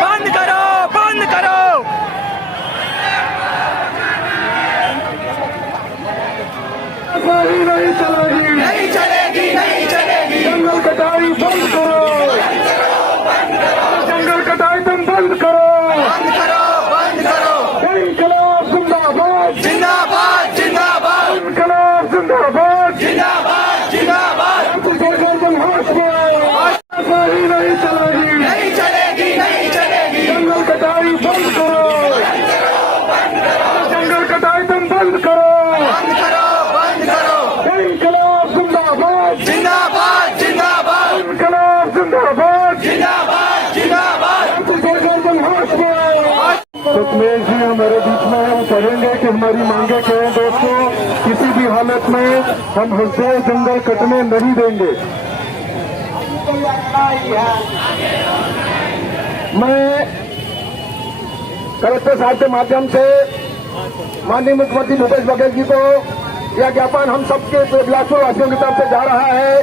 बंद नहीं चलेगी, नहीं चलेगी, नहीं चलेगी। जंगल कटाई बंद करो, जंगल कटाई तुम बंद करो, बंद करो, बंद करो। इनकलाब जिंदाबाद, जिंदाबाद, जिंदाबाद, इनकलाब जिंदाबाद, जिंदाबाद, जिंदाबाद। नहीं चलेगी, नहीं चलेगी, नहीं चलेगी। जंगल कटाई बंद करो, जंगल कटाई तुम बंद करो, बंद करो, बंद करो। इनकलाब जिंदाबाद, जिंदाबाद, जिंदाबाद, इनकलाब जिंदाबाद। जिंदाबाद, जिंदाबाद। सुखमेश जी हमारे बीच में हम कहेंगे कि हमारी मांगे क्या है दोस्तों। किसी भी हालत में हम हृदय जंगल कटने नहीं देंगे। मैं कलेक्टर साहब के माध्यम से माननीय मुख्यमंत्री भूपेश बघेल जी को यह ज्ञापन हम सबके बिलासपुर वासियों की तरफ से जा रहा है।